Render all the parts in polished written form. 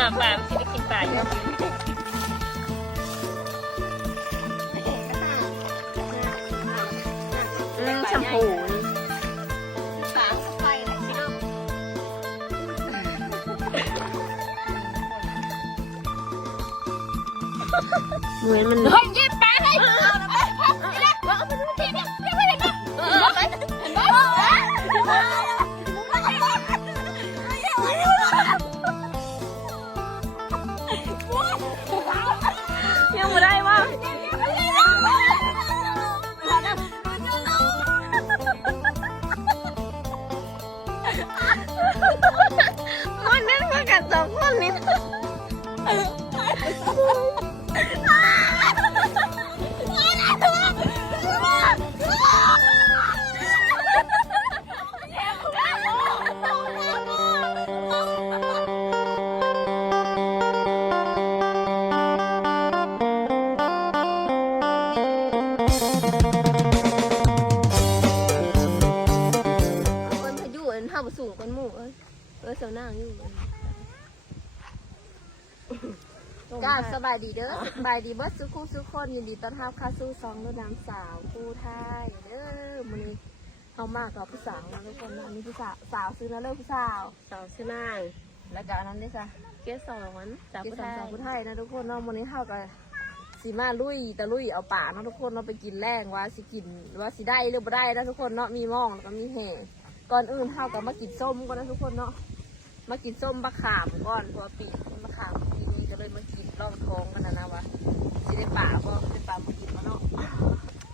หาปลาสิได้กินปลาเยอะชมพูสาวสไปร์สิลูกเหมือนมันเฮ้ยยิบปลาเลยยังไม่ได้ว่ามันนั่นมากันสองคนนี้สูงกันหมู่เสาหน้าอยู่กาสบายดีเด้อสบายดีเบิร์ดสุขคนยินดีต้อนรับเข้าสู่ซองรถน้ำสาวผู้ไทยเด้อมันนี้เข้ามากับผู้สาวนะทุกคนอันนี้ผู้สาวซื้อนะเลิกผู้สาวซื้อนางแล้วก็อันนั้นได้จ้ะเกสสองจากผู้ไทยนะทุกคนเนาะมันนี้เข้ากับสีมาลุยเอาป่าเนาะทุกคนเราไปกินแรงว่าสิกินว่าสิได้หรือไม่ได้นะทุกคนเนาะมีม่องแล้วก็มีแห่ก่อนอื่นเท่ากับมากินส้มก่อนนะทุกคนเนาะมากินส้มมะขามก่อนเพราะปีมะขามปีนี้ก็เลยมากินร่องท้องกันนะวะสิได้ป่าบ่ได้ป่ามากินมาเนาะ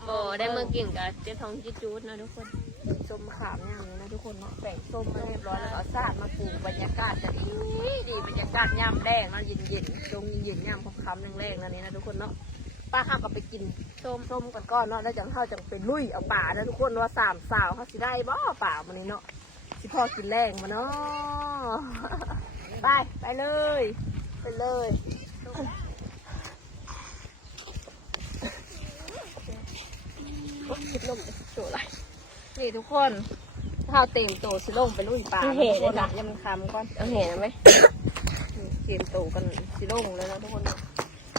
บ่ได้มากินกับเจ๊ทองจิ๊จูดนะทุกคนส้มมะขามอย่างนี้นะทุกคนเนาะแบ่งส้มมาเรียบร้อยแล้วก็สาดมาปลูกบรรยากาศจะดีบรรยากาศย่ำแดงนะเย็นๆตรงเย็นย่ำคำแรงๆนั่นนี่นะทุกคนเนาะป้าข้าวก็ไปกินส้มก่อนเนาะแล้วจังข้าวจังไปลุยเอาป่านะทุกคนว่า3 สาวเขาสิได้บ่ป่ามันนี้เนาะสิพ่อกินแรงมาเนาะไปเลยคิดลมโตไรนี่ทุกคนข้าวเต็มโตสิลงไปลุยป่าทุกคนนะยังมันคำก่อนเอาเห็นไหมเต็มโตกันสิลงเลยนะทุกคน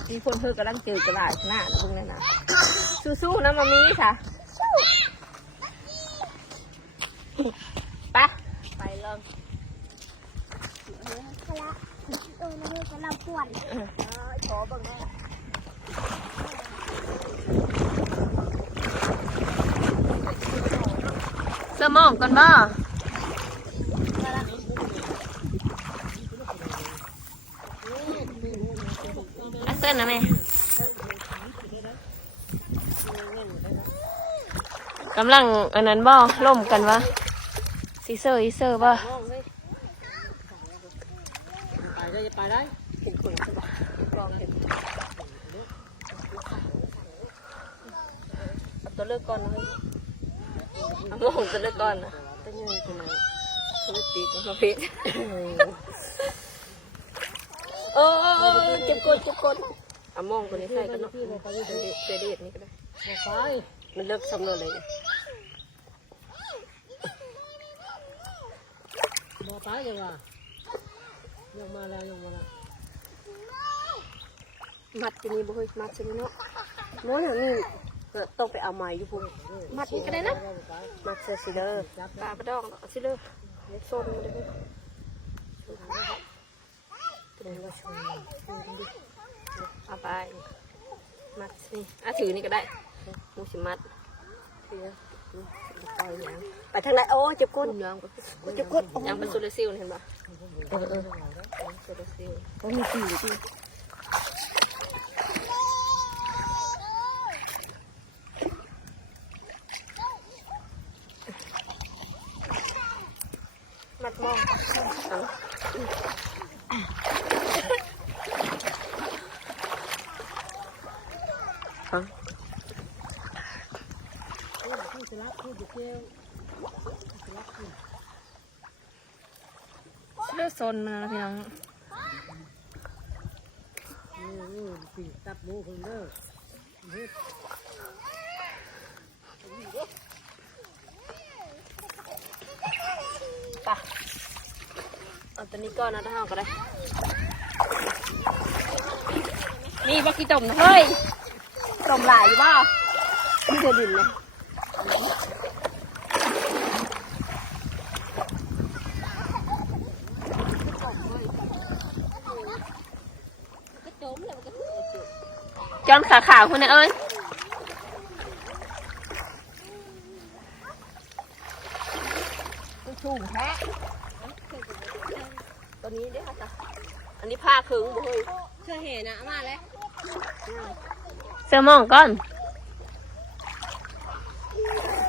มีคนเธอกำลังเจอกระดาษหน้านะพวกนั้นนะสู้ๆนะมามีค่ะไปเริ่มพละมันก็เราปวดขอบ้างนะสมองกันบ้าเส้นนะแม่กำลังอันนั้นบ่ล่มกันวะซีเซอร์บ่ไปได้เห็นคนใช่ปะลองเห็นตัวเลือกก่อนนะโม่ตัวเลือกก่อนนะตั้งยังทำไมตัวตีกันมาพิษเจ็บก้นเอามองตัวนี้ใส่กันเนาะเจดีย์นี่ก็ได้มันเลิกสำเร็จเลยมาตายยังไงยังมาแล้วมัดจะนี่บ่เฮ้ยมัดจะนี่เนาะโน้นอย่างนี้ก็ต้องไปเอาไม้อยู่พุ่งมัดนี่ก็ได้นะมัดเสื้อสีเด้อปลาดองสีเด้อส้มเลยเอาไปมัดนี่ถือนี่ก็ได้มูสิมัดไปทางไหนโอ้เจ็บก้นยังเป็นโซลาซิลเห็นปะโซลาซิลต้องมีสีมัดมองเลือดซนมาแล้วพี่น้องตับโบคนเด้อป่ะเอาตัวนี้ก่อนนะถ้าเอาก็ได้ นี่บักกี้ต้มนะเฮ้ยต้มหลายอยู่ป่ะนี่จะดินเลยจอนขาขาวคนนี้เอ้ยชุ่มแท้ตัวนี้ด้วยค่ะอันนี้ผ้าครึ่งบ่เฮ้ยเชื่อเห็นนะมาแล้วเสื้อมองก่อน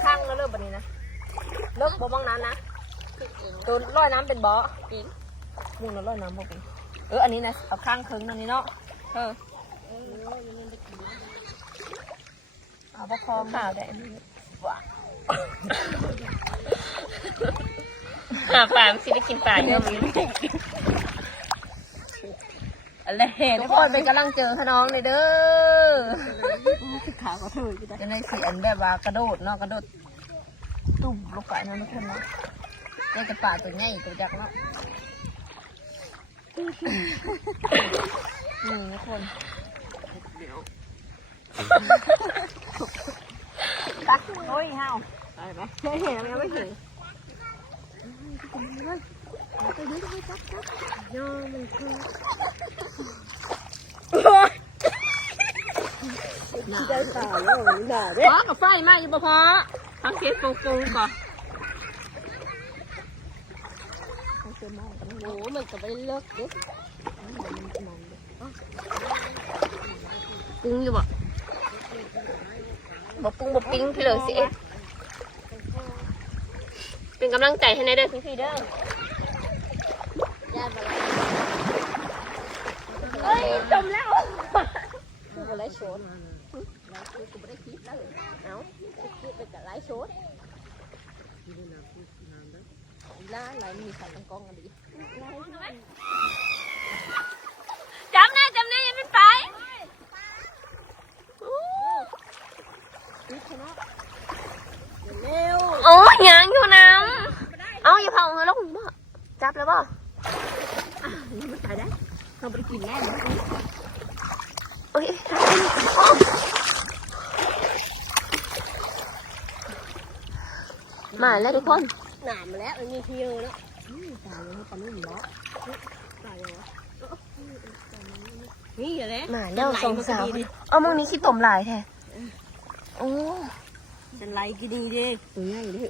ข้างแล้วเริ่มแบบนี้นะเลิกบ่มองน้ำนะตัวลอยน้ำเป็นบ่อปีนมูนลอยน้ำบ่ปีนอันนี้นะเอาข้างครึ่งนั่นนี่เนาะเอาประคองข่าวได้ว้าปลาไม่ได้กินปลาเยอะมั้ยอะไรทุกคนเป็นกำลังเจอน้องเลยเด้อขาก็ถือจะในเสียนแบบว่ากระโดดเนาะกระโดดตุ่มลงไปนะทุกคนเนาะได้กระป่าตัวใหญ่ตัวจักเนาะทุกคนเดี๋ยวตักโอ้ยห้าวไปไหมเห็นไหมไม่เห็นย่อมันคือได้ป่าแล้วมันด่าเด้อกับไฟมากอยู่บ่พอทั้งเค้กฟูก่อนโอ้มันก็ไม่เลิกเด้อปรุงอยู่บ่ปรุงบ่ปิ้งพี่เลยสิเป็นกำลังใจให้ในเด้อพี่เด้อเฮ้ยจมแล้วคือบ่ไล่โชดแล้วคือบ่ได้คิดแล้วเอ้าคิดไปกับไล่โชดล่าไหลมีใส่ตังกล้องกันดิจำแน่ยังไม่ไปโอ้ยยังอยู่น้ำเอาอย่าเผาเงยแล้วคุณบ่จับแล้วบ่นี่มันตายได้เราไปกินแน่เลยโอ้ยมาแล้วทุกคนหนามมาแล้วมันมีเที่ยวแล้วตายแล้วตอนนี้มันบ่ตายแล้วนี่อยู่แล้วมาแล้วสองสาวเอามึงนี้ขี้ต่มลายแท้โอ้ฉันไล่กินดีดิตัวใหญ่ดิ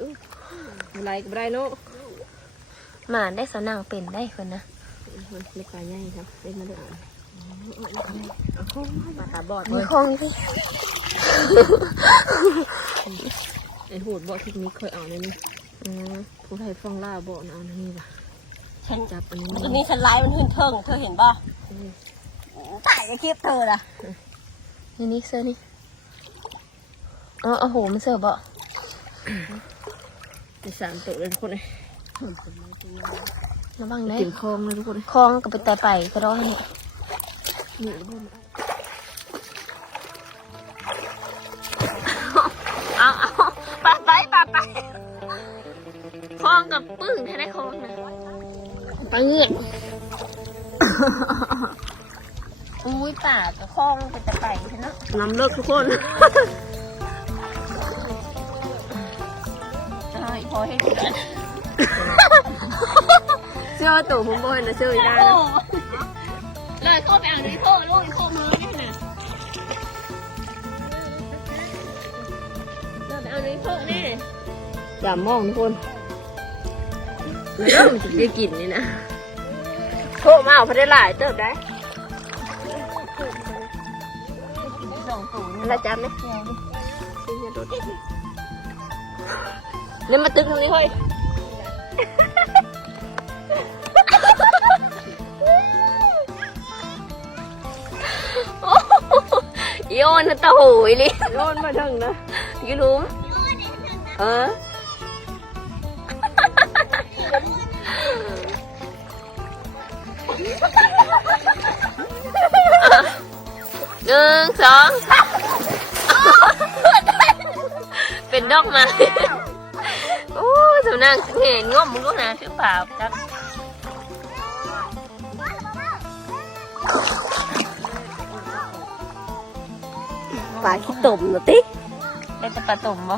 ไล่กับไรโน่หมาได้สนางเป็นได้คนนะมันเล็กปลาใหญ่ครับเล่นมาด้วยมาตาบอดมีคลองนี่พี่ไอหูดบอดที่นี้เคยเอาในนี้ผู้ไทยฟองล่าบอดเอาในนี้ป่ะฉันจับอันนี้ฉันไล่มันขึ้นเทิงเธอเห็นป่ะถ่ายในคลิปเธอล่ะนี่เสื้อนี่โอ้โหมันเสือบ่ไปสามตัวเลยทุกคนเลยระวังได้ถึงคลองเลยทุกคนคลองกับไปแต่ไปก็ร้อนเนี่ยนี่เอาไปคลองกับปึ้งแค่ได้คลองนะไปเงี้ยอุ้ยป่ากับคลองไปแต่ไปใช่เนาะน้ำเลิกทุกคนพอให้เกิดเชื่อตู่ผมบ่อยนะเชื่อได้นะเลยเข้าไปอ่านในโค้ลูกในโค้มือนี่นะเราไปเอาในโค้นี่อย่ามองทุกคนแล้วมันจะได้กลิ่นนี่นะโค้มาเอาพอได้หลายเติบได้อะไรจำไหมเนี่ยมาตึกตรงนี้เฮ้ยโยนตะหูยลิโยนมาถึงนะยูรู้หนึ่งสองเป็นดอกไม้โอ้สำนักเห็นงอมมึงก็นะคือเปล่าครับ ปลาขี้ตุ่มนะติ๊ก ได้แต่ปลาตุ่มบ่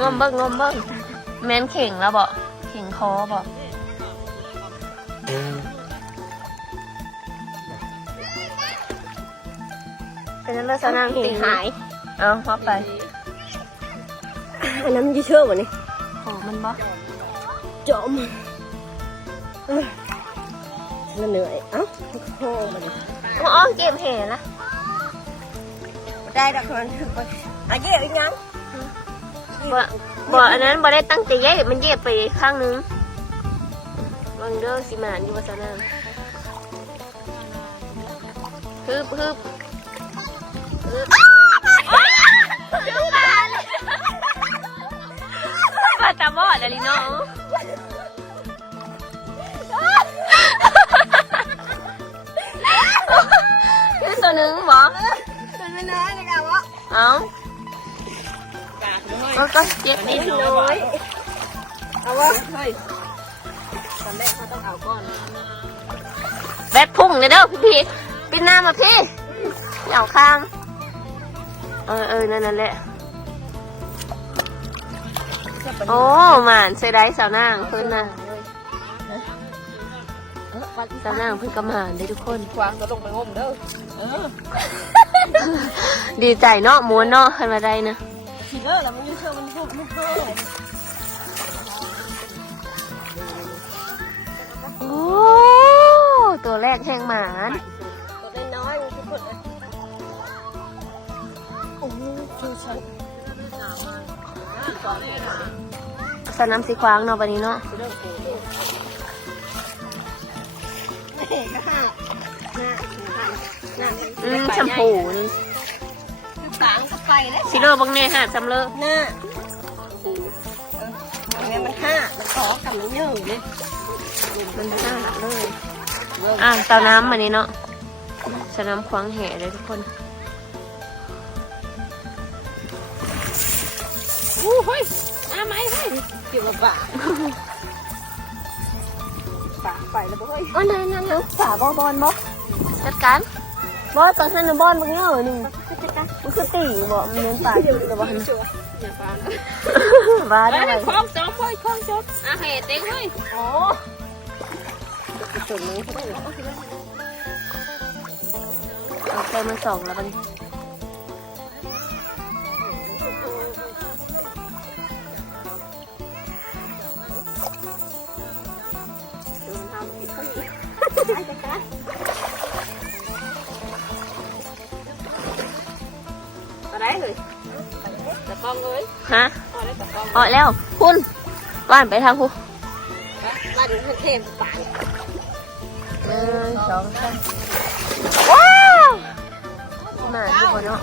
งมเบิ้งแม่นเข่งแล้วบ่เข่งคอบ่เป็นนั่นเลิศสนาง เห็นหาย เอาฮอปไป อันนั้นมันจะเชื่อบ่นี่ โอ้มันบ่ จมมันเหนื่อยเอ้าโค้งมัน อ๋อเก็บเห็นละ ได้ดอกมันอ่ะเยี่ยอีกยัง บ่อันนั้นบ่ได้ตั้งใจเย็บมันเย็บไปข้างนึงวังเด้อสิมานอยู่ว่าสนางฮึบดูมาเลยปลาตาบอดอะไรเนาะคือตัวหนึ่งบ่ มันไม่น้อยเลยค่ะวะ เอาเอาก็เจ็บนิดน้อย เอาวะเฮ้ยตอนแรกเขาต้องเอาก้อน แบกพุ่งเลยเด้อพี่ปีนหน้ามาพี่เอาข้างนั่นแหละโอ้หมานเสียดายสาวนางเพิ่นน่ะสาวนางเพิ่นก็หมานได้ทุกคน ควางก็ลงไปงมเด้อ ดีใจเนาะม้วนเนาะขึ้นมาได้นะ ทีเด้อแล้วมันยุ่งเชื่อมันพุ่งมันเข้า โอ้ตัวแรกแห้งหมาน ตัวน้อยๆทุกคนเลยโอ้คือฉัน สนามสีควางเนาะวันนี้เนาะแชมพูนี่ สางเข้าไปแล้ว ซิโร่บังเน่หาดจำเลอ หน้าเนี่ยมันห้ามันขอกับมันเยอะเลย มันหาดเลยเตาน้ำวันนี้เนาะสนามควางแห่เลยทุกคนอู้เฮ้ยน้ำไหมเฮ้ย เกี่ยวกับป่าไปแล้วบ่เฮ้ย อ๋อนั่นป่าบอบอลบอจัดการบอลตอนนั้นบอลบังเน่หนึ่งมันคือตีบ่มันเลี้ยงปลาอยู่แต่ว่า อย่าฟัง บ้าได้ไหม คล้องจอมเฮ้ยคล้องจอม เห็ดเต็งเฮ้ย โอ้ส่วนนี้เขาได้เหรอ เอาไปมันส่งแล้วบัดนี้อะไรเลยตะกองเลย ฮะ อ๋อได้ตะกอง ออกแล้วคุณว่านไปทางคุณ บ้านท่านเทพป่า 2 3ว้าวมาทุกคนเนาะ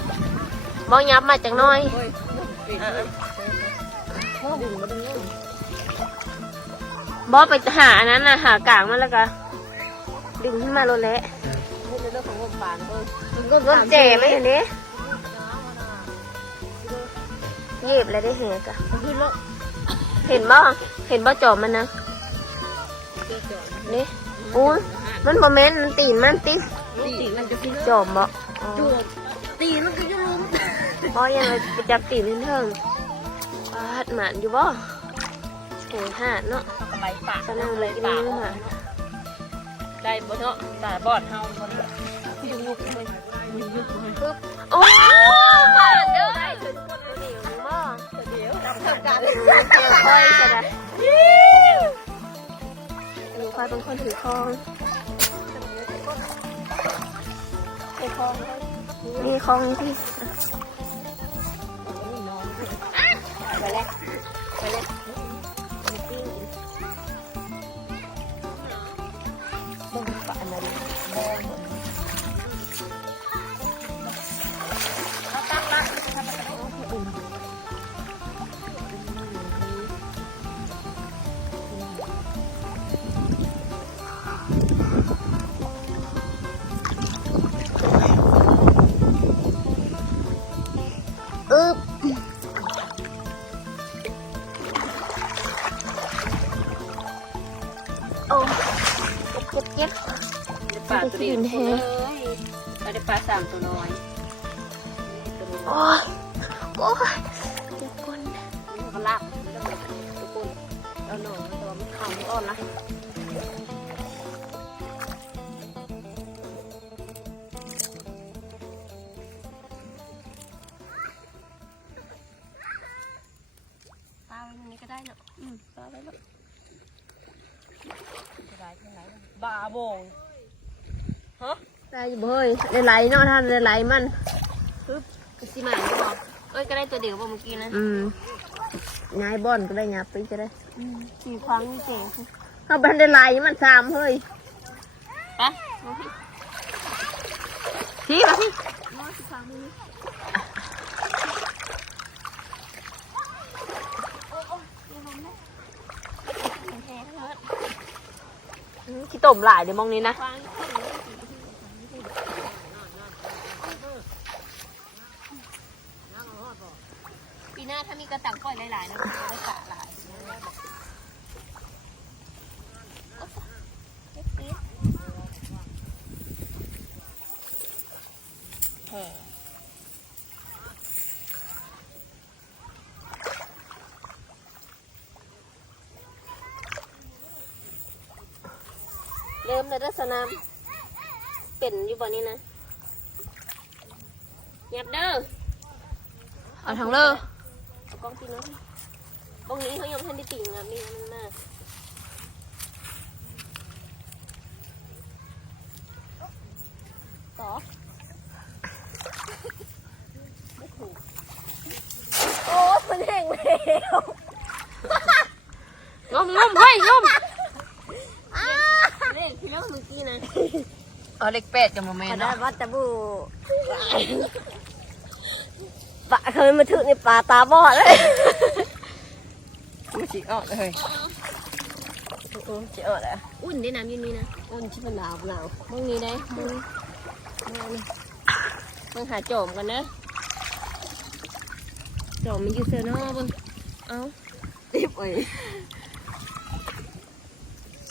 บอยับมาจากน้อยบอไปหาอันนั้นนะหากลางมันแล้วก็ดึงขึ้นมาโลเละ นี่เป็นเรื่องของงมป่าเลย รถเจ๋ไหมเห็นดิเย็บอะไรได้เห็นกะเห็นบ่จอบมันนะนี่อู้มันบ่แม่นมันตีนมันติ ตีมันจะกิน จอบบ่ จูบตีมันก็จะรู้ บ่ยังไงไปจับตีนเพิ่งปาดหมานอยู่บ่โหหาดเนาะ ทำไมป่า สนั่งเลยกินนี่หมา ได้บ่เนาะตาบอดเฮาบ่เนาะยุกเลยยุกเลย ปึ๊บโอ้หมานเด้อถึงคนเหนียวบ่ เดี๋ยวทำการ ค่อยๆจะได้หนูคอยเป็นคนถือคองนี่คองพี่ ไปเลยไปเลย ต้องปะอันนั้น ตั้งละ อึ๊บโอ้เก็บ ปลาตัวเดียวเลยไปได้ปลา3ตัวน้อย โอ้ยโอ้ยเจ็บก้น นี่เขาก็ลากทุกคนเอาหน่อยตัวมันขาวไม่อ่อนนะปลาวันนี้ก็ได้เนาะปลาได้แล้วบาโบงฮะ ได้อยู่เบ้ยได้ไหลเนาะท่านได้ไหลมัน กสิมาไม่บอกเอ้ยก็ได้ตัวเดียวบ่เมื่อกี้นะ ย้ายบ่อนก็ได้ย้ายปีก็ได้ สี่ครั้งนี่เจ๋ง เอาบันได้ไหลมันสามเฮ้ย ไปมาพี่ พี่มาพี่ขี้ต้มหลายเดี๋ยวมองนี้นะ ปีหน้าถ้ามีกระตังปล่อยหลายๆนะมันจะได้กะหลายเริ่มเลยรัศนามเป็นอยู่บ่นี้นะยับเด้อ เอาทางเลิก เอากล้องพี่น้องบ้องนี้เขายังไม่ได้ติ่งนะนี่มันมาต่อ โอ้ยมันแห้งแล้ว งมเฮ้ยงมเล่นพี่แล้วเมื่อกี้นะ เอาเล็กแปดกับโมเมนต์ ได้ เนาะ วัดตะบูปะเคยมาถึงในป่าตาบอดเลย มาฉีกออกเลยฉีกออกแล้ว อุ่นได้น้ำยืนนี่นะ อุ่นที่มันหนาวหนาว บ้องนี้ได้มึงหาโจมกันนะโจมมันอยู่เซอร์นอบึงเอ้า ติบเอ้ย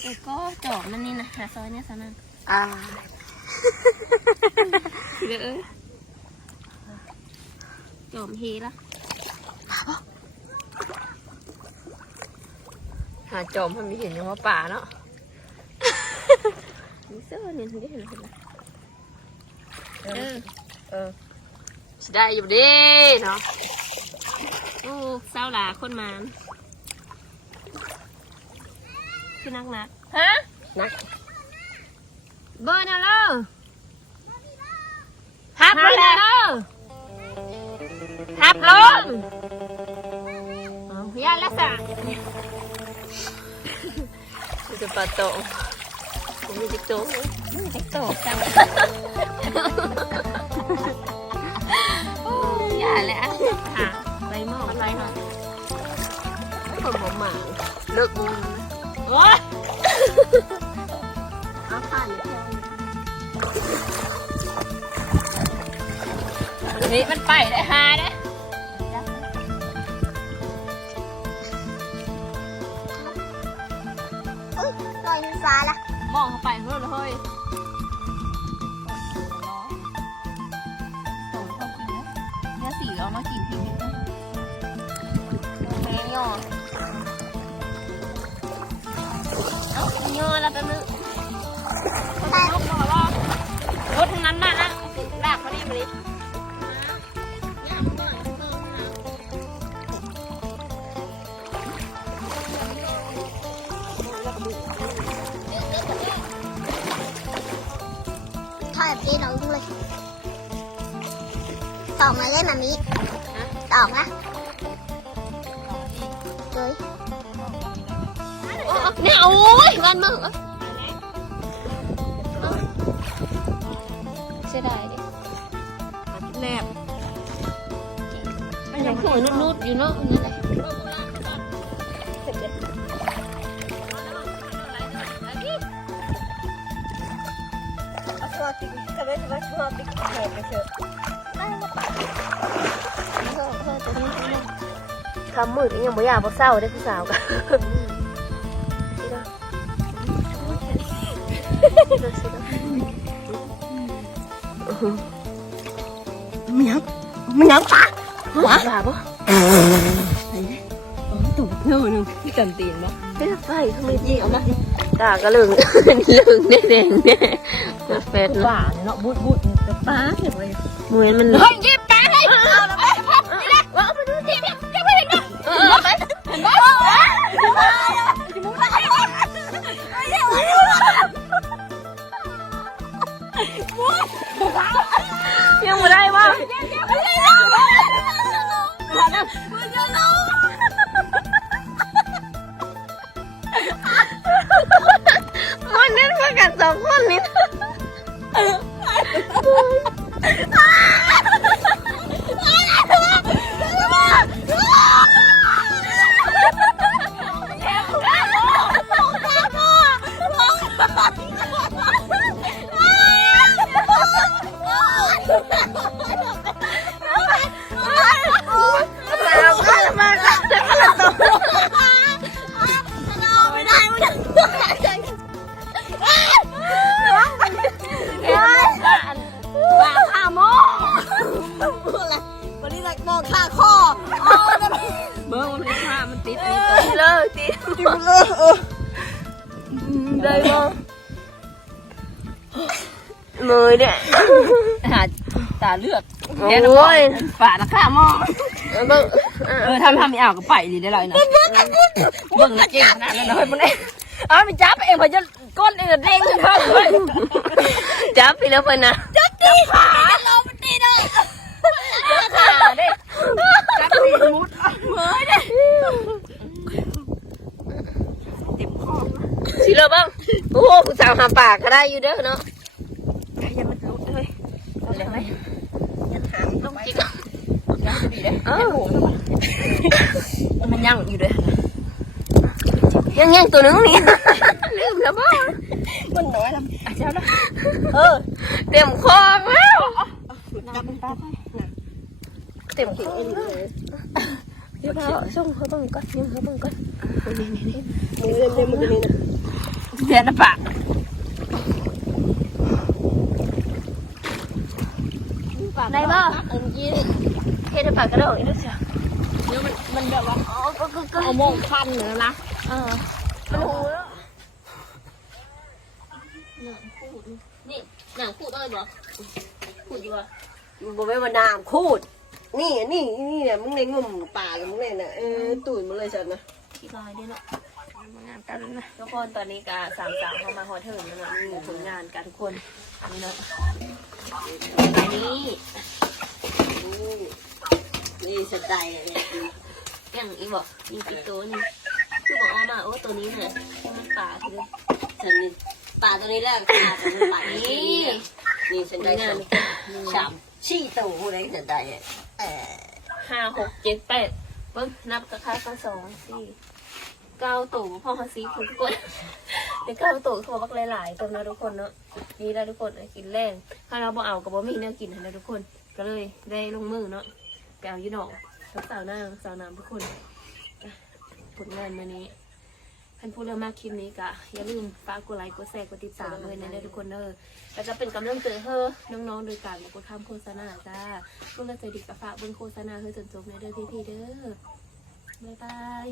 แต่ก็โจมมันนี่นะหาซอยเนี่ยซะนั่น เด้อโจมเฮละ หาจอมมันมีเห็นอยู่ว่าป่าเนาะ นี่เสื้อเนี่ยถึงได้เห็นเห็นละสิได้อยู่ดีเนาะ โอ้เศร้าหลาคนมานคือนักนักฮะ นัก เบอร์น่ะเลยฮับไปเลยฮับลงยาละสั่งจะปลาโตผมมีติ๊กโต ติ๊กโตจัง อย่าเลยอ่ะ หาใบหม้อใบหม้อ คนผมหมาเลิกมึง โอ้ย เอาผ่านเลย นี่มันไปได้ฮาเด้ ลอยฟ้าละ มองเข้าไปเฮ้ยเฮ้ยเนื้อสีเอามากินทิ้งๆไม่ย่อ เอ้าย่อแล้วแป๊บนึงรถบอกว่ารถทั้งนั้นน่ะนะลากมาดิมาดิ ทอดแบบนี้น้องเลยตอกมาเลยมามีตอกนะเลย เนี่ยโอ้ยกันมึงเสียดายดิ แลบ มันยังสวยนุดๆอยู่เนาะนี่แหละ ตัวติ๊กก็เลยจะมาตัวติ๊กแหกไปเถอะคำมืดยังไม่อยากบอกเศร้าได้ผู้สาวกัน มันยังปะวะ ด่าบ่ ตุ่มเนื้อหนึ่ง พี่กันตีนปะ ไม่ได้ไฟทำไมยิงเอามาด่าก็เหลืองเหลืองแดงเนี่ยเฟส ป่าเนาะบุดแต่ป้าเห็นไหม เหมือนมัน เฮ้ยยิบไปให้เอาละไปนี่แหละว่าไปดูทีมยังไม่เห็นปะเห็นปะยังไม่ได้วะมันเล่นมากันสองคนนี่ว่าข้าโม วันนี้มองข้าคอ เบิ้งมันข้ามันติด เลยตี จิ้มเลย ได้บ่มือเนี่ย หาตาเลือก โอ้ย ฝาตะข้าโม เบิ่ง ทำไม่เอาก็ไปดีได้เลยนะเบิ้งนะจริงนะแล้วเฮ้ยมันเองไปจับเองพอจะก้นเองเด้งขึ้นข้างเลย จับไปแล้วเพิ่นนะ ขาเรามันตีเด้อขาเด้จับตีมุดเมื่อยเด้เต็มคอ สิเลยบ้างโอ้ผู้สาวหาปากก็ได้อยู่เด้อเนาะ ยังมันลุกเลยเอาเลยไหม ต้องจิก ยังจะดีเลย เอ้า มันยังอยู่เลย ยังตัวนึงนี่ลืมแล้วบ่ มันน้อยแล้ว เจ้าละ เต็มคอแล้ว จับมันตา เต็มคอเดี๋ยวพาส่งเขาเบิ่งก่อนยังเขาเบิ่งก่อนนี่ มือนี่นะ เสียนะปะ ได้บ่เฮ็ดให้ปากกระโดดอีกแล้วจ้ะ เดี๋ยวมันแบบว่าเอาโมงคันเลยนะ มันหูแล้วนี่หนังพูดเลยบ่พูดอยู่บ่ บอกไว้ว่าน้ำคูดนี่เนี่ยมึงในงุ่มป่ามึงเลยนะตูดมึงเลยฉันนะ ที่ลอยนี่เนาะมางานกันนะ ทุกคนตอนนี้ก็สามสาวเข้ามาฮอเทิร์นแล้วนะมีผลงานกันทุกคนอันนี้เนาะอันนี้ นี่สไตล์เนี่ย อย่างอีบอกมีปิโต้นี่คือบอกเอามาโอ้ตัวนี้เนี่ยมันป่าคือ ฉันนี่ป่าตัวนี้แหละป่าตัวนี้ป่านี่นี่ฉันได้สามชี้ตัวผู้ใดฉันได้5 6 7 8เบิ้งนับกระค่าก็2 4 9ตู่พ่อเขาซีคุณกดเดี๋ยว9ตู่เขาบอกหลายๆตัวนะทุกคนเนาะนี่ได้ทุกคนกินแรงถ้าเราบ่เอากับบ่มีเนื้อกินนะทุกคนก็เลยได้ลงมือเนาะไปเอายี่หนอกทั้งสาวหน้าสาวน้ำทุกคนผลงานวันนี้ท่านผู้เริ่มมากคลิปนี้ก็อย่าลืมฝากกดไลค์กดแชร์กดติดตามเลยนะทุกคนเด้อแล้วจะเป็นกำลังใจให้น้องๆโดยการกดข้ามโฆษณาจ้าลูกละใจดีกับฝากเบิ่งโฆษณาให้จนจบในเด้อพี่ๆเด้อบ๊ายบาย